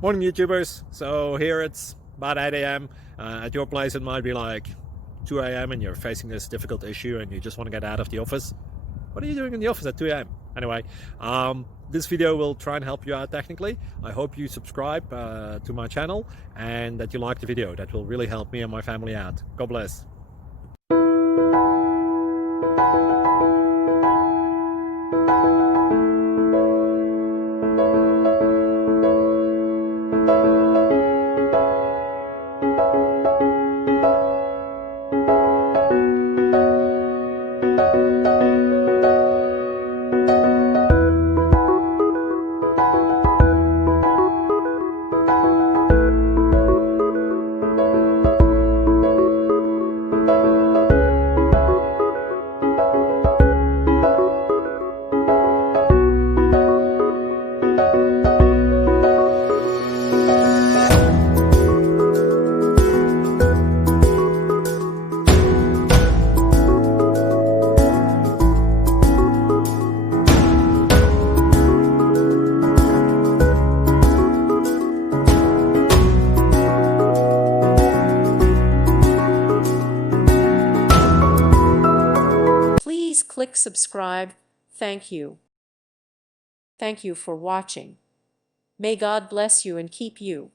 Morning YouTubers. So here it's about 8 a.m. At your place it might be like 2 a.m. and you're facing this difficult issue and you just want to get out of the office. What are you doing in the office at 2 a.m.? Anyway, this video will try and help you out technically. I hope you subscribe to my channel and that you like the video. That will really help me and my family out. God bless. Please click subscribe. Thank you. Thank you for watching. May God bless you and keep you.